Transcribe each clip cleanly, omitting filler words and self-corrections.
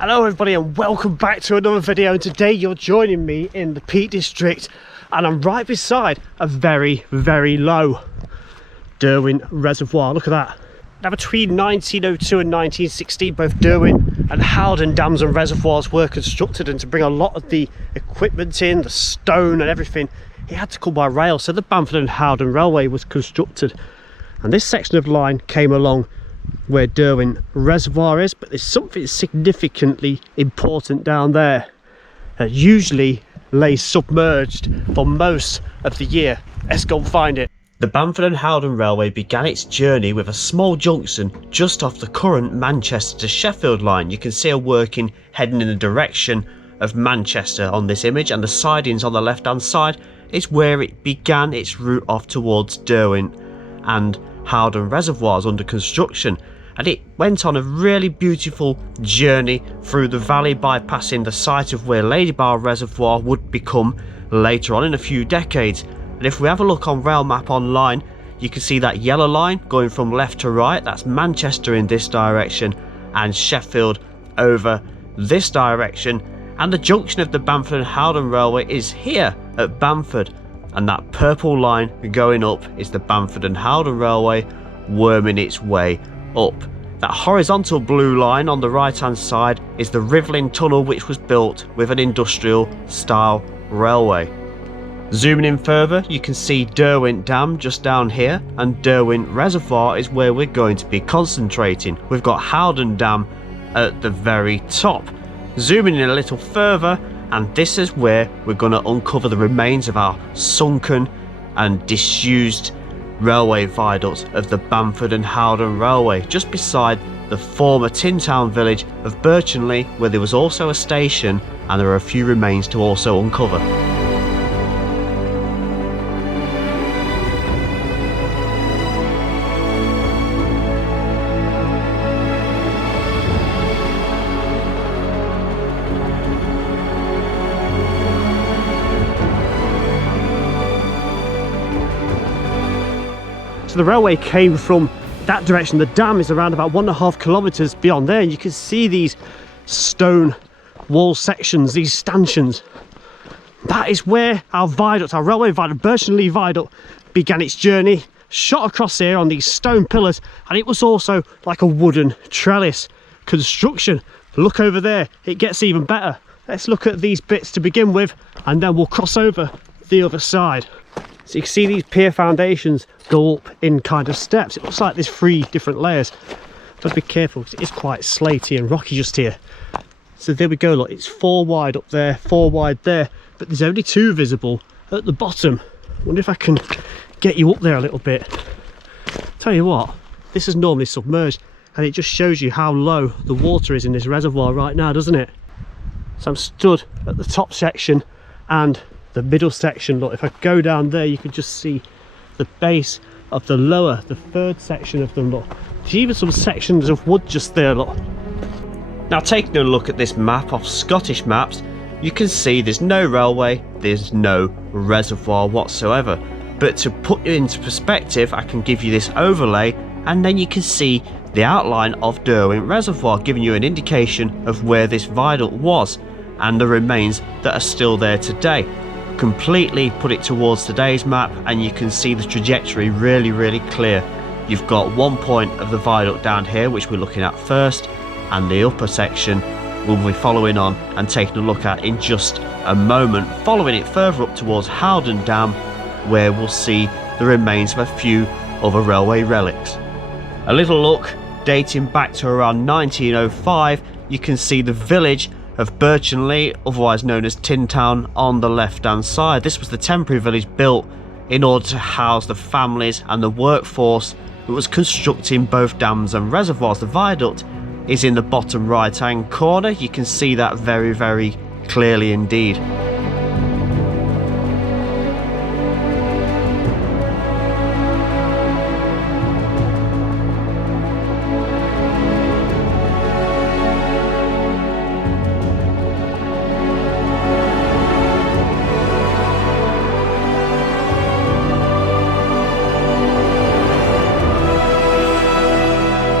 Hello everybody and welcome back to another video, and today you're joining me in the Peak District and I'm right beside a very low Derwent Reservoir. Look at that. Now between 1902 and 1916 both Derwent and Howden dams and reservoirs were constructed, and to bring a lot of the equipment in, the stone and everything, it had to come by rail, so the Bamford Howden Railway was constructed, and this section of line came along where Derwent Reservoir is. But there's something significantly important down there that usually lays submerged for most of the year. Let's go and find it. The Bamford Howden Railway began its journey with a small junction just off the current Manchester to Sheffield line. You can see a working heading in the direction of Manchester on this image, and the sidings on the left hand side is where it began its route off towards Derwent and Howden Reservoirs under construction, and it went on a really beautiful journey through the valley, bypassing the site of where Ladybar Reservoir would become later on in a few decades. And if we have a look on rail map online, you can see that yellow line going from left to right, that's Manchester in this direction and Sheffield over this direction, and the junction of the Bamford Howden Railway is here at Bamford. And that purple line going up is the Bamford Howden Railway worming its way up. That horizontal blue line on the right hand side is the Rivelin Tunnel, which was built with an industrial style railway. Zooming in further, you can see Derwent Dam just down here, and Derwent Reservoir is where we're going to be concentrating. We've got Howden Dam at the very top. Zooming in a little further, and this is where we're going to uncover the remains of our sunken and disused railway viaduct of the Bamford Howden Railway, just beside the former tin town village of Birchenley, where there was also a station, and there are a few remains to also uncover. So the railway came from that direction. The dam is around about 1.5 kilometres beyond there, and you can see these stone wall sections, these stanchions. That is where our viaduct, our railway viaduct, Birchenley Viaduct, began its journey, shot across here on these stone pillars, and it was also like a wooden trellis construction. Look over there, it gets even better. Let's look at these bits to begin with, and then we'll cross over the other side. So you can see these pier foundations go up in kind of steps. It looks like there's 3 different layers. But be careful because it is quite slaty and rocky just here. So there we go, look, it's 4 wide up there, 4 wide there, but there's only 2 visible at the bottom. I wonder if I can get you up there a little bit. Tell you what, this is normally submerged, and it just shows you how low the water is in this reservoir right now, doesn't it? So I'm stood at the top section and the middle section. Look, if I go down there, you can just see the base of the lower, the 3rd section of them. Look, there's even some sections of wood just there. Look. Now taking a look at this map off Scottish Maps, you can see there's no railway, there's no reservoir whatsoever. But to put it into perspective, I can give you this overlay, and then you can see the outline of Derwent Reservoir, giving you an indication of where this viaduct was and the remains that are still there today. Completely put it towards today's map, and you can see the trajectory really clear. You've got one point of the viaduct down here, which we're looking at first, and the upper section we'll be following on and taking a look at in just a moment, following it further up towards Howden Dam, where we'll see the remains of a few other railway relics. A little look dating back to around 1905, you can see the village of Birchenley, otherwise known as Tin Town, on the left hand side. This was the temporary village built in order to house the families and the workforce that was constructing both dams and reservoirs. The viaduct is in the bottom right hand corner. You can see that very clearly indeed.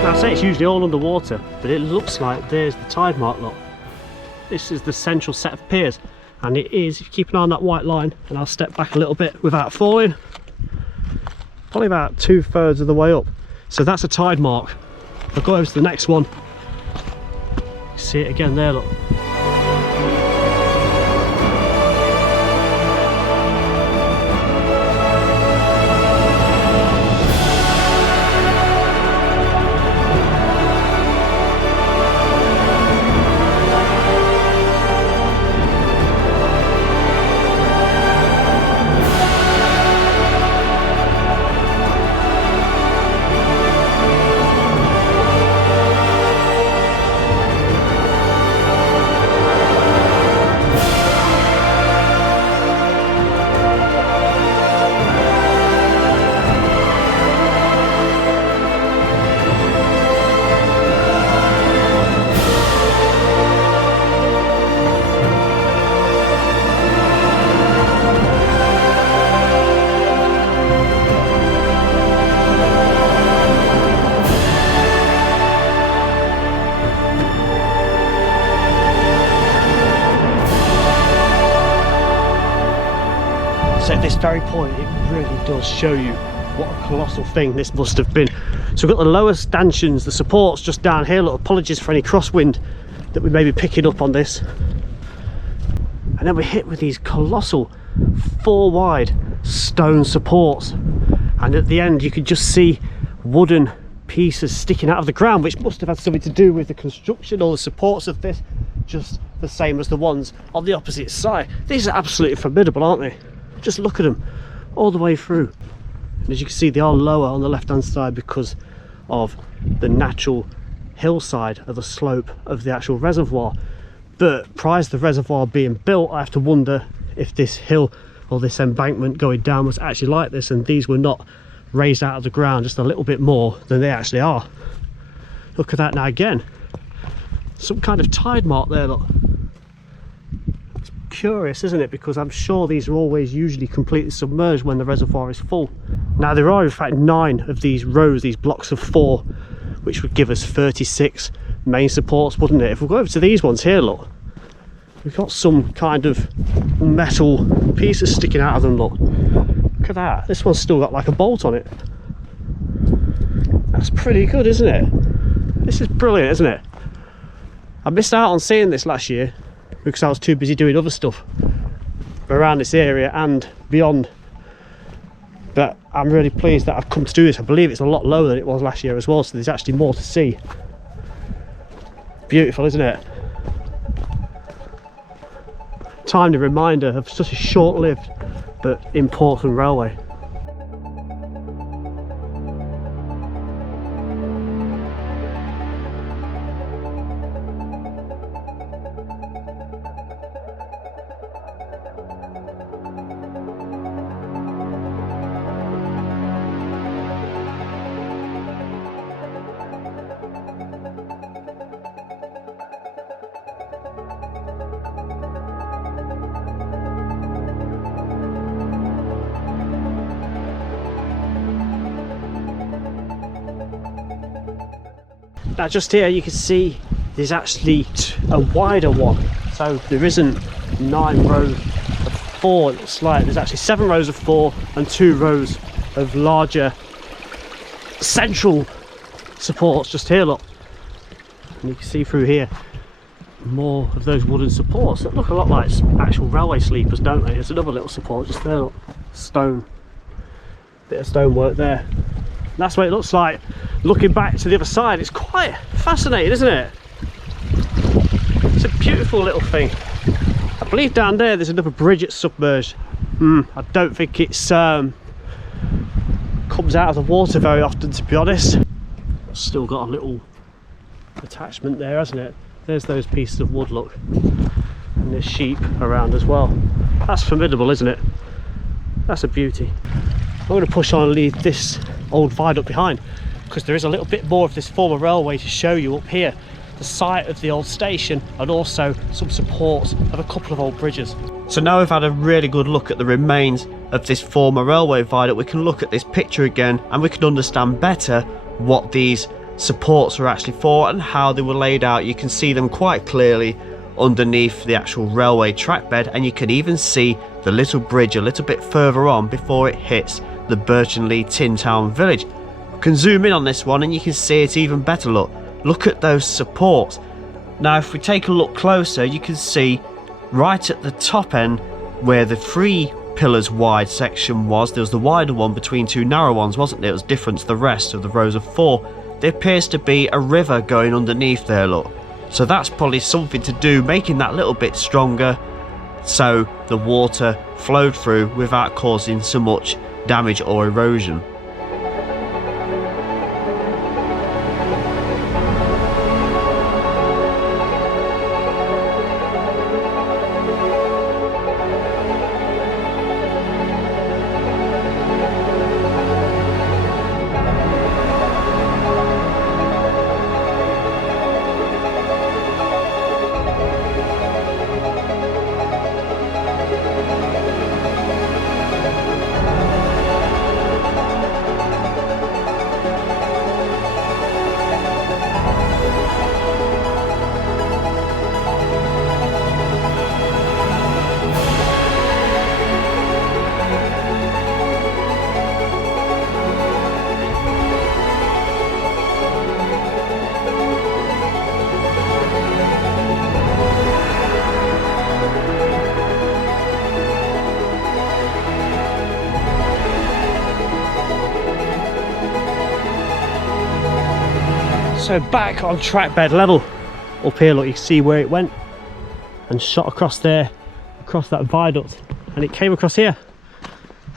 I say it's usually all underwater, but it looks like there's the tide mark, look. this is the central set of piers, and it is, if you keep an eye on that white line, and I'll step back a little bit without falling, probably about 2/3 of the way up. So that's a tide mark. I'll go over to the next one. See it again there, look. So at this very point, it really does show you what a colossal thing this must have been. So we've got the lower stanchions, the supports just down here. Look, apologies for any crosswind that we may be picking up on this. And then we're hit with these colossal 4 wide stone supports. And at the end, you could just see wooden pieces sticking out of the ground, which must have had something to do with the construction or the supports of this, just the same as the ones on the opposite side. These are absolutely formidable, aren't they? Just look at them all the way through. And as you can see, they are lower on the left hand side because of the natural hillside of the slope of the actual reservoir. But prior to the reservoir being built, I have to wonder if this hill or this embankment going down was actually like this, and these were not raised out of the ground just a little bit more than they actually are. Look at that now again. Some kind of tide mark there, look. That's curious, isn't it? Because I'm sure these are always usually completely submerged when the reservoir is full. Now there are in fact 9 of these rows, these blocks of 4, which would give us 36 main supports, wouldn't it? If we go over to these ones here, look, we've got some kind of metal pieces sticking out of them, look. Look at that. This one's still got like a bolt on it. That's pretty good, isn't it? This is brilliant, isn't it? I missed out on seeing this last year because I was too busy doing other stuff around this area and beyond. But I'm really pleased that I've come to do this. I believe it's a lot lower than it was last year as well, so there's actually more to see. Beautiful, isn't it? Timely reminder of such a short-lived but important railway. Now just here you can see there's actually a wider one, so there isn't 9 rows of 4, it looks like there's actually 7 rows of 4 and 2 rows of larger central supports just here, look. And you can see through here more of those wooden supports that look a lot like actual railway sleepers, don't they? There's another little support just there, look. Stone, bit of stonework there. And that's what it looks like looking back to the other side. It's quite fascinating, isn't it? It's a beautiful little thing. I believe down there there's another bridge that's submerged. I don't think it's comes out of the water very often, to be honest. It's still got a little attachment there, hasn't it? There's those pieces of wood, look. And there's sheep around as well. That's formidable, isn't it? That's a beauty. I'm going to push on and leave this old viaduct behind because there is a little bit more of this former railway to show you up here. The site of the old station and also some supports of a couple of old bridges. So now we've had a really good look at the remains of this former railway viaduct, we can look at this picture again and we can understand better what these supports are actually for and how they were laid out. You can see them quite clearly underneath the actual railway track bed, and you can even see the little bridge a little bit further on before it hits the Birchenley Tin Town village. You can zoom in on this one and you can see it even better. Look at those supports. Now if we take a look closer, you can see right at the top end where the 3 pillars wide section was, there was the wider one between 2 narrow ones, wasn't there? It was different to the rest of the rows of 4. There appears to be a river going underneath there, look. So that's probably something to do, making that little bit stronger so the water flowed through without causing so much damage or erosion. So back on track bed level, up here look, you can see where it went and shot across there, across that viaduct, and it came across here,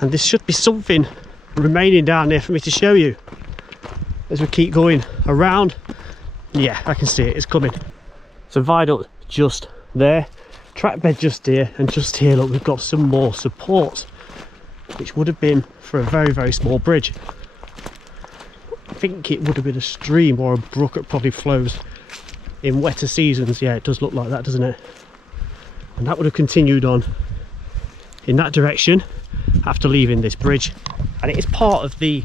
and this should be something remaining down there for me to show you as we keep going around. Yeah, I can see it, it's coming. So viaduct just there, track bed just here, and just here look, we've got some more supports which would have been for a very, very small bridge. I think it would have been a stream or a brook that probably flows in wetter seasons. Yeah, it does look like that, doesn't it? And that would have continued on in that direction after leaving this bridge, and it is part of the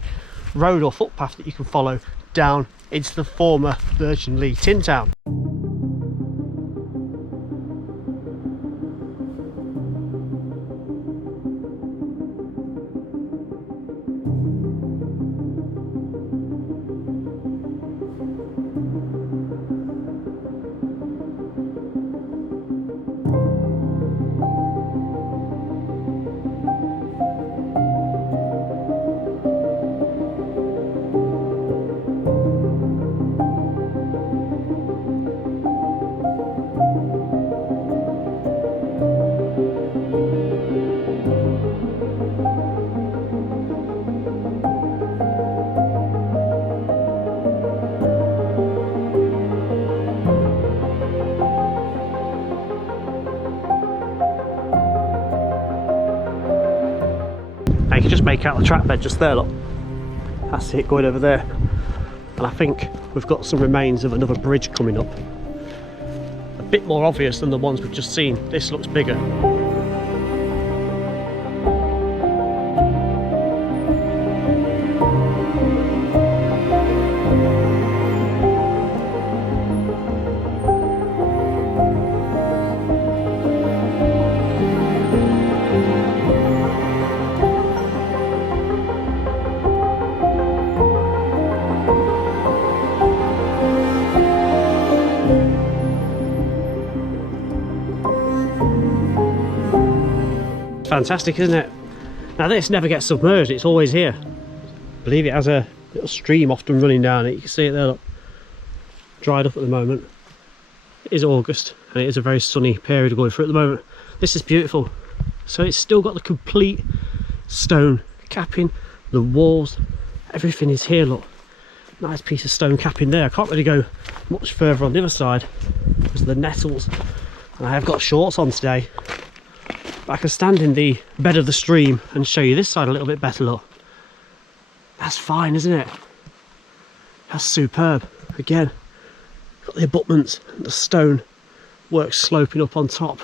road or footpath that you can follow down into the former Birchenley Tin Town. You can just make out the track bed just there, look. That's it going over there. And I think we've got some remains of another bridge coming up. A bit more obvious than the ones we've just seen. This looks bigger. Fantastic, isn't it? Now this never gets submerged, it's always here. I believe it has a little stream often running down it. You can see it there, look. Dried up at the moment. It is August and it is a very sunny period going through at the moment. This is beautiful. So it's still got the complete stone capping, the walls, everything is here, look. Nice piece of stone capping there. I can't really go much further on the other side because of the nettles. And I have got shorts on today. I can stand in the bed of the stream and show you this side a little bit better, look. That's fine, isn't it? That's superb. Again, got the abutments and the stone work sloping up on top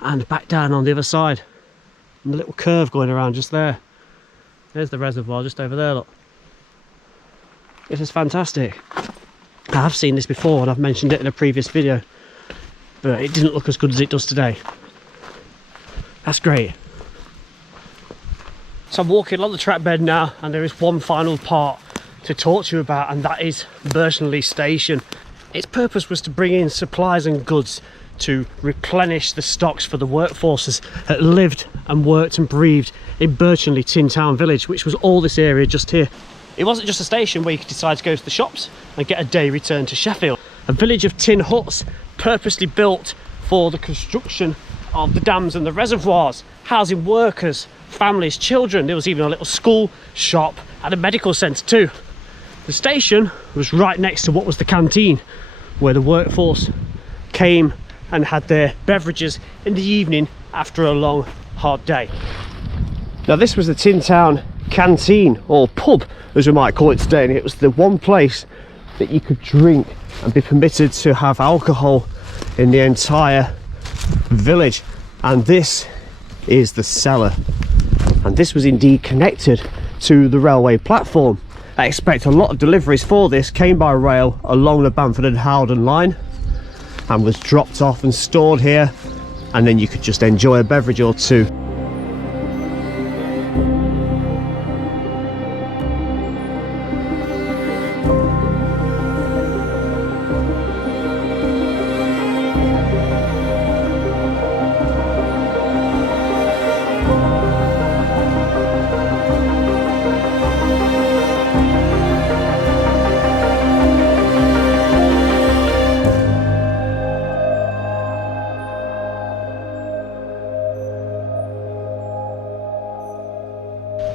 and back down on the other side. And the little curve going around just there. There's the reservoir just over there, look. This is fantastic. I have seen this before and I've mentioned it in a previous video. but it didn't look as good as it does today. That's great. So I'm walking along the track bed now, and there is one final part to talk to you about, and that is Burtonley Station. Its purpose was to bring in supplies and goods to replenish the stocks for the workforces that lived and worked and breathed in Burtonley Tin Town Village, which was all this area just here. It wasn't just a station where you could decide to go to the shops and get a day return to Sheffield. A village of tin huts purposely built for the construction of the dams and the reservoirs, housing workers, families, children. There was even a little school, shop and a medical centre too. The station was right next to what was the canteen, where the workforce came and had their beverages in the evening after a long, hard day. Now this was the Tin Town canteen, or pub as we might call it today, and it was the one place that you could drink and be permitted to have alcohol in the entire village. And this is the cellar, and this was indeed connected to the railway platform. I expect a lot of deliveries for this came by rail along the Bamford and Howden line and was dropped off and stored here, and then you could just enjoy a beverage or two.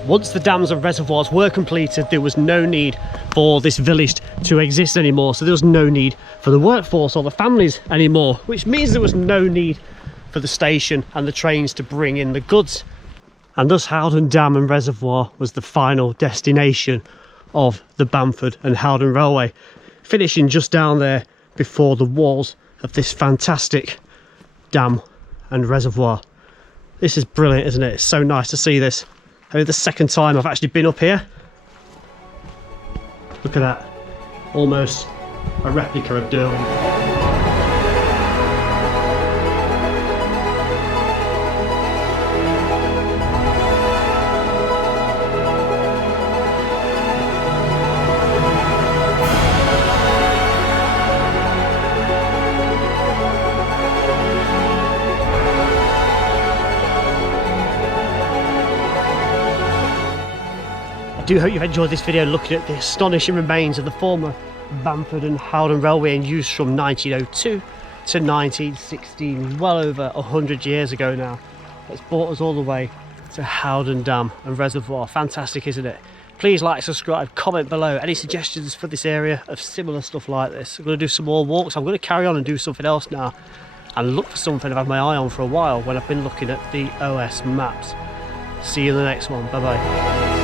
Once the dams and reservoirs were completed, there was no need for this village to exist anymore. So there was no need for the workforce or the families anymore, which means there was no need for the station and the trains to bring in the goods. And thus Howden Dam and Reservoir was the final destination of the Bamford and Howden Railway, finishing just down there before the walls of this fantastic dam and reservoir. This is brilliant, isn't it? It's so nice to see this. Only the second time I've actually been up here. Look at that, almost a replica of Derwent. I do hope you've enjoyed this video looking at the astonishing remains of the former Bamford and Howden Railway in use from 1902 to 1916, well over 100 years ago now. It's brought us all the way to Howden Dam and Reservoir. Fantastic, isn't it? Please like, subscribe, comment below any suggestions for this area of similar stuff like this. I'm going to do some more walks. I'm going to carry on and do something else now and look for something I've had my eye on for a while when I've been looking at the OS maps. See you in the next one. Bye bye.